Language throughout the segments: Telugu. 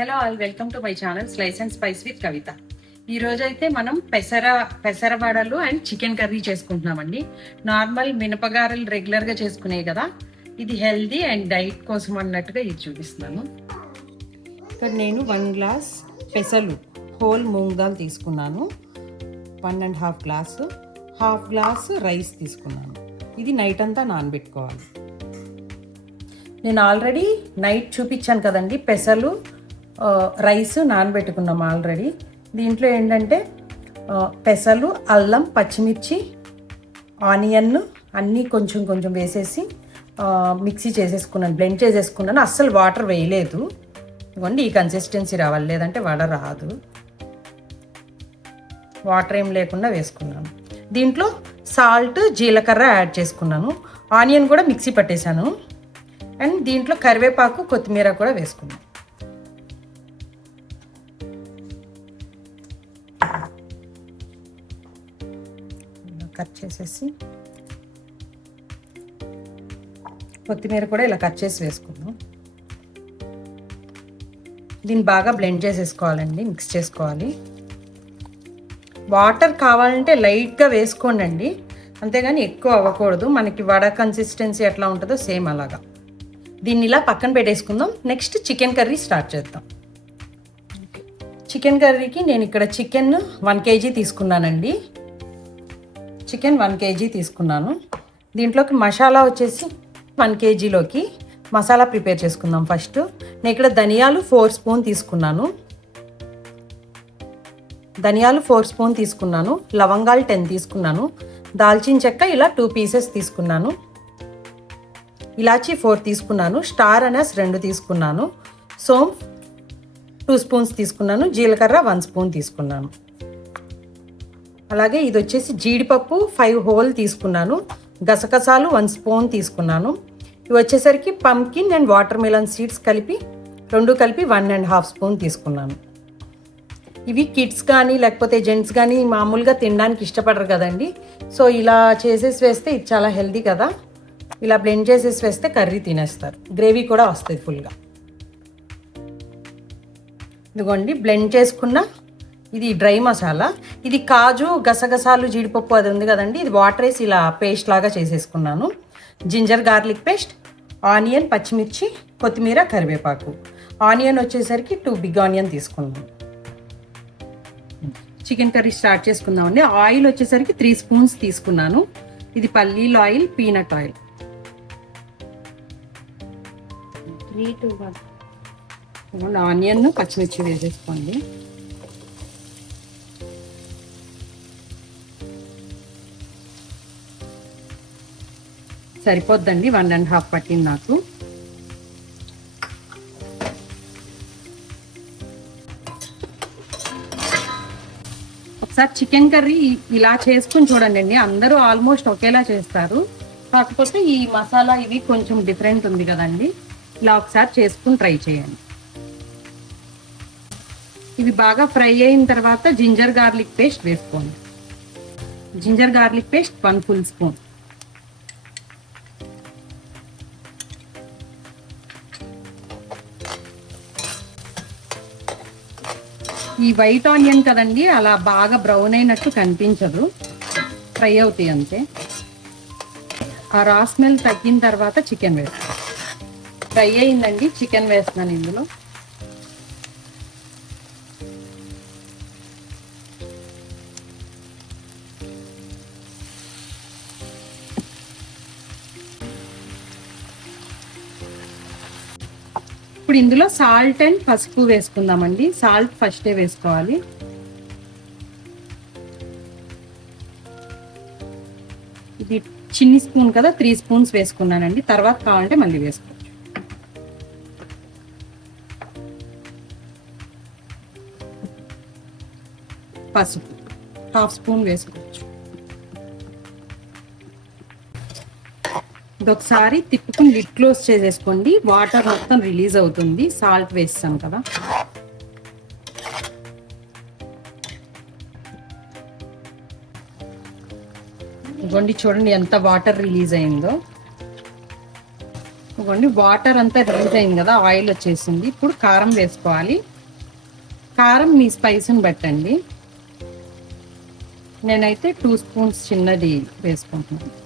Hello all, welcome to my channel slice and spice with Kavitha. ఈ రోజు అయితే మనం పెసరవడలు అండ్ చికెన్ కర్రీ చేసుకుంటున్నామండి. నార్మల్ మినపగారెలు రెగ్యులర్గా చేసుకునే కదా, ఇది హెల్దీ అండ్ డైట్ కోసం అన్నట్టుగా ఇది చూపిస్తున్నాను. ఇక్కడ నేను 1 గ్లాస్ పెసలు హోల్ మూంగ్ దాల్ తీసుకున్నాను, 1.5 గ్లాసు, హాఫ్ గ్లాస్ రైస్ తీసుకున్నాను. ఇది నైట్ అంతా నానబెట్టుకోవాలి. నేను ఆల్రెడీ నైట్ చూపించాను కదండి, పెసలు రైస్ నానబెట్టుకున్నాం ఆల్రెడీ. దీంట్లో ఏంటంటే పెసలు, అల్లం, పచ్చిమిర్చి, ఆనియన్ అన్నీ కొంచెం కొంచెం వేసేసి మిక్సీ చేసేసుకున్నాను, బ్లెండ్ చేసేసుకున్నాను. అస్సలు వాటర్ వేయలేదు. ఇవ్వండి, ఈ కన్సిస్టెన్సీ రావాలి, లేదంటే వడ రాదు. వాటర్ ఏం లేకుండా వేసుకున్నాను. దీంట్లో సాల్ట్, జీలకర్ర యాడ్ చేసుకున్నాను. ఆనియన్ కూడా మిక్సీ పట్టేశాను. అండ్ దీంట్లో కరివేపాకు, కొత్తిమీర కూడా వేసుకున్నాను. కట్ చేసేసి కొత్తిమీర కూడా ఇలా కట్ చేసి వేసుకున్నాం. దీన్ని బాగా బ్లెండ్ చేసేసుకోవాలండి, మిక్స్ చేసుకోవాలి. వాటర్ కావాలంటే లైట్గా వేసుకోండి అండి, అంతేగాని ఎక్కువ అవ్వకూడదు. మనకి వడ కన్సిస్టెన్సీ ఎట్లా ఉంటుందో సేమ్ అలాగా. దీన్ని ఇలా పక్కన పెట్టేసుకుందాం. నెక్స్ట్ చికెన్ కర్రీ స్టార్ట్ చేద్దాం. చికెన్ కర్రీకి నేను ఇక్కడ చికెన్ 1 kg తీసుకున్నానండి. చికెన్ 1 kg తీసుకున్నాను. దీంట్లోకి మసాలా వచ్చేసి 1 kgలోకి మసాలా ప్రిపేర్ చేసుకుందాం. ఫస్ట్ నేను ఇక్కడ ధనియాలు 4 స్పూన్ తీసుకున్నాను. ధనియాలు 4 స్పూన్ తీసుకున్నాను. లవంగాలు 10 తీసుకున్నాను. దాల్చిన చెక్క ఇలా 2 పీసెస్ తీసుకున్నాను. ఇలాచీ 4 తీసుకున్నాను. స్టార్ అనస్ 2 తీసుకున్నాను. సోంఫ్ 2 స్పూన్స్ తీసుకున్నాను. జీలకర్ర 1 స్పూన్ తీసుకున్నాను. అలాగే ఇది వచ్చేసి జీడిపప్పు 5 హోల్ తీసుకున్నాను. గసగసాలు 1 స్పూన్ తీసుకున్నాను. ఇవి వచ్చేసరికి pumpkin and water melon seeds కలిపి 1.5 స్పూన్ తీసుకున్నాను. ఇవి కిడ్స్ కానీ లేకపోతే జెంట్స్ కానీ మామూలుగా తినడానికి ఇష్టపడరు కదండి. సో ఇలా చేసేసి వేస్తే ఇది చాలా హెల్దీ కదా. ఇలా బ్లెండ్ చేసేసి వేస్తే కర్రీ తినేస్తారు. గ్రేవీ కూడా వస్తుంది ఫుల్గా. ఇదిగోండి, బ్లెండ్ చేసుకున్న ఇది డ్రై మసాలా. ఇది కాజు, గసగసాలు, జీడిపప్పు అది ఉంది కదండి, ఇది వాటర్ వేసి ఇలా పేస్ట్ లాగా చేసేసుకున్నాను. జింజర్ గార్లిక్ పేస్ట్, ఆనియన్, పచ్చిమిర్చి, కొత్తిమీర, కరివేపాకు. ఆనియన్ వచ్చేసరికి 2 బిగ్ ఆనియన్ తీసుకున్నాను. చికెన్ కర్రీ స్టార్ట్ చేసుకుందామండి. ఆయిల్ వచ్చేసరికి 3 స్పూన్స్ తీసుకున్నాను. ఇది పల్లీల oil, peanut oil. 3 to 1. Onion, పచ్చిమిర్చి వేసేసుకోండి. సరిపోద్దండి, 1.5 పట్టింది నాకు. ఒకసారి చికెన్ కర్రీ ఇలా చేసుకుని చూడండి అండి. అందరూ ఆల్మోస్ట్ ఒకేలా చేస్తారు, కాకపోతే ఈ మసాలా ఇవి కొంచెం డిఫరెంట్ ఉంది కదండి. ఇలా ఒకసారి చేసుకుని ట్రై చేయండి. ఇవి బాగా ఫ్రై అయిన తర్వాత జింజర్ గార్లిక్ పేస్ట్ వేసుకోండి. Ginger garlic paste 1 full spoon. ఈ వైట్ ఆనియన్ కదండి, అలా బాగా బ్రౌన్ అయినట్టు కనిపించదు, ఫ్రై అవుతాయి అంతే. ఆ రా స్మెల్ తగ్గిన తర్వాత చికెన్ వేస్తాను. ఫ్రై అయిందండి, చికెన్ వేస్తున్నాను ఇందులో. ఇప్పుడు ఇందులో సాల్ట్ అండ్ పసుపు వేసుకుందామండి. సాల్ట్ ఫస్టే వేసుకోవాలి. ఇది చిన్ని స్పూన్ కదా, 3 స్పూన్స్ వేసుకున్నానండి. తర్వాత కావాలంటే మళ్ళీ వేసుకోవచ్చు. పసుపు 1/2 స్పూన్ వేసుకోవచ్చు. ఇదొకసారి తిప్పుకుని లిడ్ క్లోజ్ చేసేసుకోండి. వాటర్ మొత్తం రిలీజ్ అవుతుంది, సాల్ట్ వేస్తాం కదా. ఇదిగోండి, చూడండి ఎంత వాటర్ రిలీజ్ అయిందో. ఇవ్వండి, వాటర్ అంతా రిలీజ్ అయింది కదా, ఆయిల్ వచ్చేసింది. ఇప్పుడు కారం వేసుకోవాలి. కారం మీ స్పైస్ని బట్టండి. నేనైతే 2 స్పూన్స్ చిన్నది వేసుకుంటున్నాను.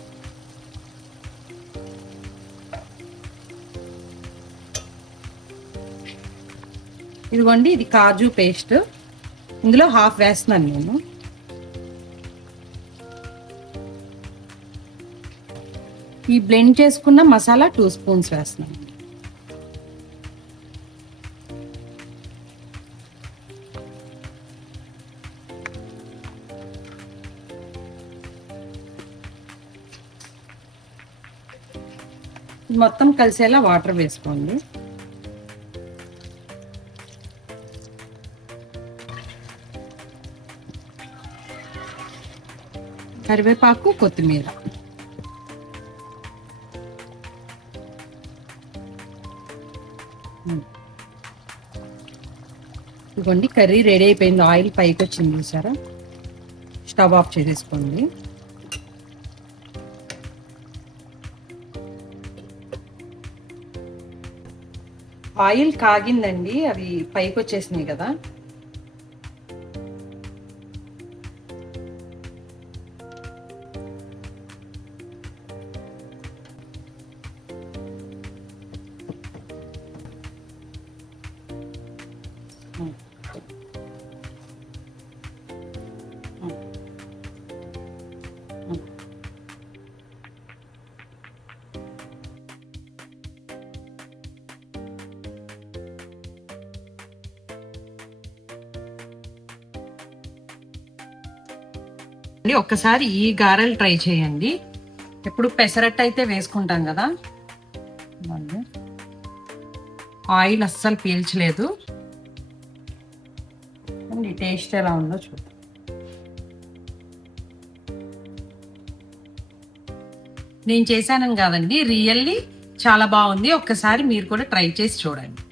ఇదిగోండి, ఇది కాజు పేస్ట్. ఇందులో హాఫ్ వేస్తున్నాను నేను. ఈ బ్లెండ్ చేసుకున్న మసాలా 2 స్పూన్స్ వేస్తున్నాను. మొత్తం కలిసేలా వాటర్ వేసుకోండి. కరివేపాకు, కొత్తిమీర. ఇదిగోండి, కర్రీ రెడీ అయిపోయింది. ఆయిల్ పైకి వచ్చింది చూసారా. స్టవ్ ఆఫ్ చేసేసుకోండి. ఆయిల్ కాగిందండి, అవి పైకి వచ్చేసినాయి కదా. ఒక్కసారి ఈ గారెలు ట్రై చేయండి. ఎప్పుడు పెసరట్టు అయితే వేసుకుంటాం కదా, ఆయిల్ అస్సలు పీల్చలేదు. టేస్ట్ ఎలా ఉందో చూద్దాం. నేను చేశాను కాదండి, రియల్లీ చాలా బాగుంది. ఒక్కసారి మీరు కూడా ట్రై చేసి చూడండి.